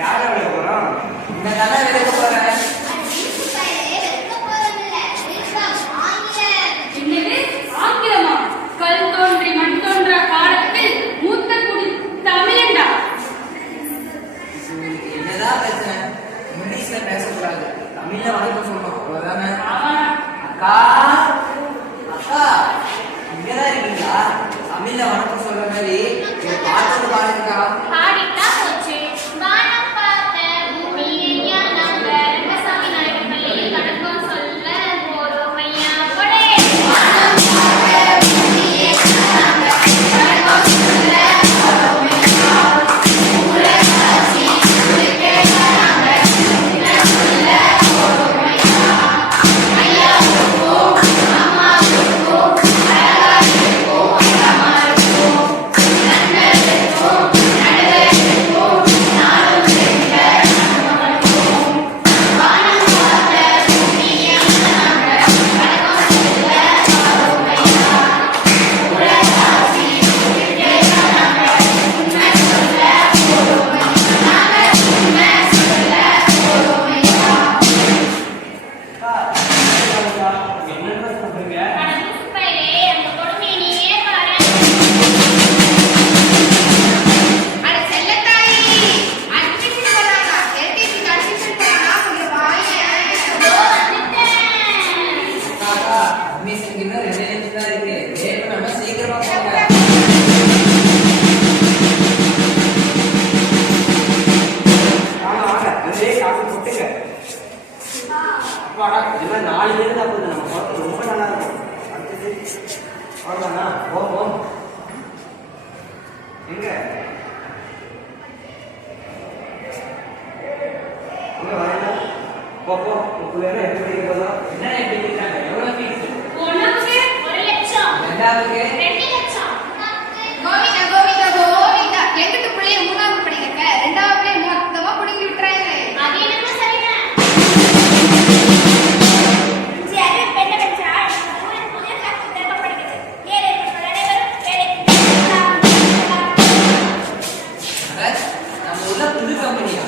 யார வெளிய போறோம்? இந்த கதை வெளிய போறேன். ஆங்கிலமா? கல் தோன்றி மண் தோன்ற காலத்தில் மூத்த குடி தமிழண்டா. என்னதான் பிரச்சனை? இங்கிலீஷ்ல பேசக்கூடாது, தமிழ்ல வணக்கம் சொல்லணும், அவ்வளவுதானே? அக்கா அக்கா இங்கதான் இருக்கீங்களா? தமிழ்ல வணக்கம் சொல்ற மாதிரி ஒரு பாட்டு பாடுங்கக்கா. பாடிட்டா போச்சு. வானம் பார்த்த பூமியையா நாங்க ரங்கசாமி நாயகர் பள்ளியில் வணக்கம் சொல்ல போறோம் ஐயா. கொடே வானம் பார்த்த பூமியையா நாங்க வணக்கம் சொல்ல போறோம் ஐயா. உலகாட்சி உலகே நாங்க சொல்ல போறோம் ஐயா. ஐயா போவோம் அம்மா போவோம் அழகா இருப்போம் அம்மா இருப்போம் நன்மை இருப்போம் நடுவே இருப்போம் நாளும் சென்ற நமக்கும் வானம் பார்த்த பூமியை நாங்க வணக்கம் சொல்ல போறோம் ஐயா. உலகாட்சி உலகே நாங்க உண்மை சொல்ல போறோம் ஐயா. நாங்க உண்மை சொல்ல போறோம் ஐயா. என்னன்னு சொல்றீங்க? அட லூசுப்பையலே, அந்த கொடுமையை நீயே பாரேன். அட செல்லத்தாயி, admission போறாங்க. LKG admission போறானா? கொஞ்சம் வாயேன். இதோ வந்துட்டேன். அக்கா அட்மிஷன் இன்னும் 2 நிமிஷம் தான் இருக்கு. வேணும் நம்ம சீக்கிரமா போங்க. வாங்க வாங்க, ஒரே காசு போட்டுங்க. அப்பாடா, இதெல்லாம் 4 பேர் தான் போகுது. நம்ம பார்த்து ரொம்ப நல்லா இருக்கும். அடுத்தது அவ்வளோதானா? போ போ. எங்க எங்க வரல? போ போ. உங்களை எப்படி இருக்கிறதோ என்ன எப்படி இருக்காங்க? எவ்வளோ ஃபீஸ்? உனக்கு 1 லட்சம். ரெண்டாவதுக்கு 2 லட்சம். கோவிந்தா கோவிந்தா கோவிந்தா. எங்கிட்டு பிள்ளைய 3வது படிக்க 2வது பிள்ளைய மொத்தமா பிடிங்கி விட்டுறாங்க. அது என்னமோ சரிதான். சரி பெண்ண பெற்றா புதிய கிளாஸ் தேர்வு படிக்குது. ஏழை பெற்றோர் அனைவரும் வேலைக்கு செல்லலாம். நம்ம உள்ள புது கம்பெனியா?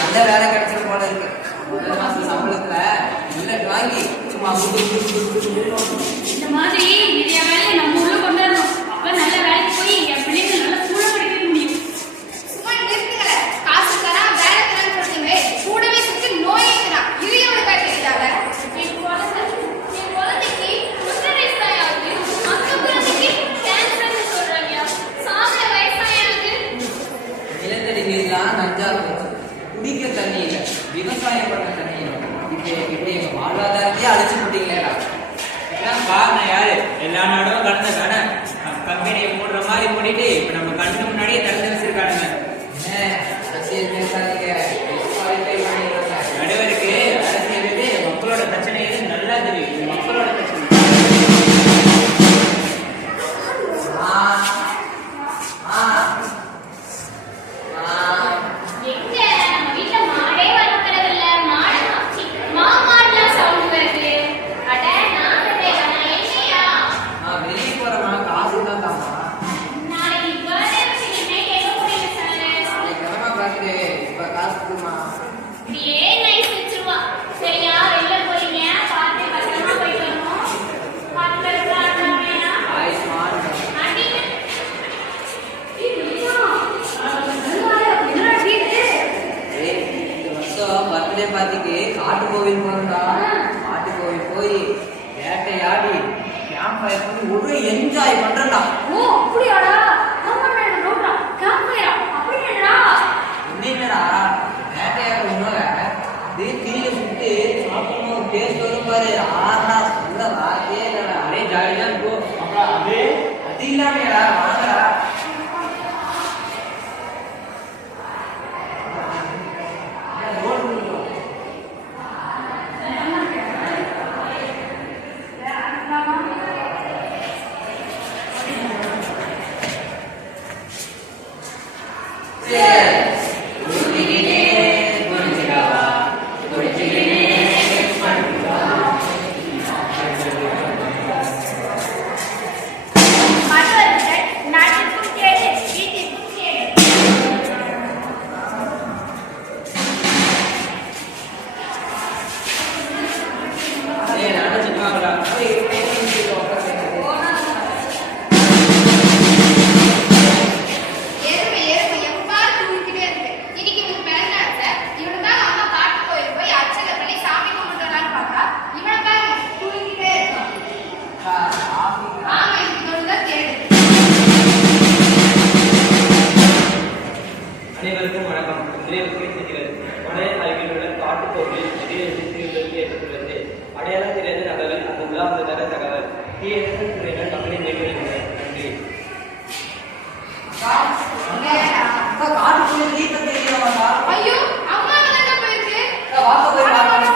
நல்ல வேலை கிடைச்சிட போல இருக்கு. முதல் மாச சம்பளத்துல புல்லட் வாங்கி சும்மா இந்த மாதிரி நிறைய வேலையை நம்ம உள்ள கொண்டு வரணும். அப்ப நல்ல வேலைக்கு போய் என் பிள்ளைங்க நல்லா கூட படிக்க முடியும். சும்மா நிறுத்துங்களே. காசு தரா வேலை தரான்னு சொல்றீங்களே, கூடவே சுத்தி நோய் இருக்கிறான். இதையோட காட்டிக்கிட்டாங்க. என் குழந்தைக்கு புற்றுநோயாவது, மற்ற குழந்தைக்கு கேன்சர்னு சொல்றாங்க. சாப்பிட வயசாயாவது. நிலத்தடி நீர்லாம் நஞ்சா போச்சு. குடிக்க தண்ணி இல்லை, விவசாயம் பண்ண தண்ணி இல்லை. இப்படி எங்க வாழ்வாதாரத்தையே அழைச்சு போட்டீங்களேடா. எல்லாம் காரணம் யாரு? எல்லா நாடும் கடந்த கடை கம்பெனியை மூடுற மாதிரி மூடிட்டு இப்ப நம்ம கண்ணு முன்னாடியே திறந்து வச்சிருக்கானுங்க. அரசியல் பேசாதீங்க. qualify பண்ணிடுறாங்க. நடுவருக்கு அரசியல் மக்களோட பிரச்சனை எது நல்லா தெரியும். இது மக்களோட பிரச்சனை. ஆ ஆ ஆ எங்க நம்ம வீட்டுல மாடே வளர்க்கறது இல்ல. மாமாடலாம் சவுண்ட் வருது. அட நான் என்னையா வெளியே போறமா காசு தான் தாமா. நாளைக்கு பர்த்டே விஷயம் என்ன கேட்க போறீங்க சார்? நாளைக்கு கிழமை பார்க்குது. இப்ப காசு கொடுமா. இப்படியே நைஸ் வச்சிருவா. சரியா? வெளில போறீங்க, பார்த்து பத்திரமா போயிட்டு வரணும். பார்த்து ஆட்டம் வேணாம். ஆயுஷ்மான் அடிங்க. இந்த வருஷம் பர்த்டே பார்ட்டிக்கு காட்டு கோவில் போறோம்டா. காட்டு கோவில் போய் வேட்டையாடி கேம்ப் ஃபயர் பண்ணி ஒரு என்ஜாய் பண்றேன்டா. ஓ அப்படியாடா? ஆமாடா, ரோட்டா கேம்பையா அப்படியாடா? என்னடா வேட்டையாட உணவை அப்படியே கீழே சுட்டு சாப்பிடணும், ஒரு டேஸ்ட் வரும் பாரு. ஆறா சொல்ல வார்த்தையே இல்லடா. அப்படியே ஜாலியா இருக்கும். அப்புறம் அப்படியே அது இல்லாமடா வாங்கடா. ஒதுக்கீடு செய்கிறது. மலை அருகில் உள்ள காட்டுப்பகுதியில் திடீர் எதிர்ப்பு ஏற்பட்டுள்ளது. அடையாளம் தெரியாத நகர்கள் அந்த உலாவுதர தகவல் தீயணைப்பு துறையினர் கம்பெனி மேற்கொள்கின்றனர். நன்றி. காட்டுக்குள்ள தீர்த்த தெரியாமாடா. ஐயோ அம்மா எங்க போயிருக்கு? வாக்க போய் பாருங்க.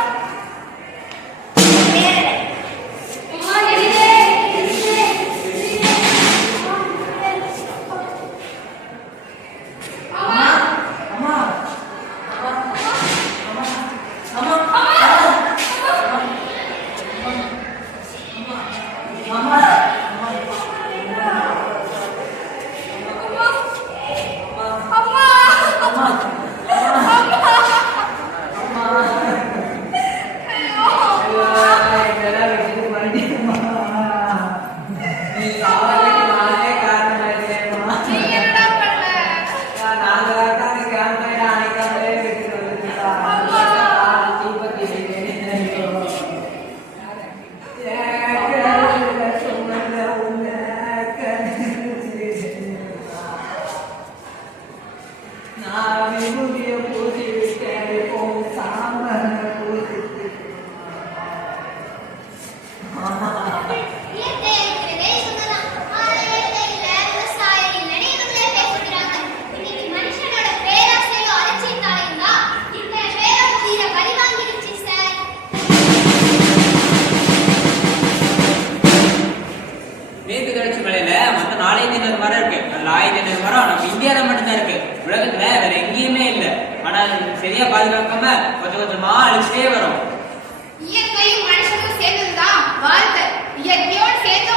அம்மா எரியுதே. அம்மா அம்மா அம்மா அம்மா நீ என்னடா பண்ண? இயற்கை இருக்கிறதே இவங்கதான். ஆலயத்தை இல்ல, விவசாயம் இல்லைன்னு இவங்களே பேசிக்கிறாங்க. இன்னைக்கு மனுஷனோட பேராசையும் அலட்சியத்தாலையும் தான் இத்தனை பேரை உயிரை பலி வாங்கிடுச்சு சார். மேற்கு தொடர்ச்சி மலையில மொத்தம் 4,500 மரம் இருக்கு. அந்த 4,500 மரம் நம்ம இந்தியாவில மட்டும்தான் இருக்கு. உலகத்துல வேற எங்கேயுமே இல்ல. ஆனா சரியா பாதுகாக்காம கொஞ்சம் கொஞ்சமா அழிச்சிட்டே வரும். இயற்கையும் மனுஷனும் சேர்ந்ததுதான் வாழ்க்கை. இயற்கையோடு சேர்ந்து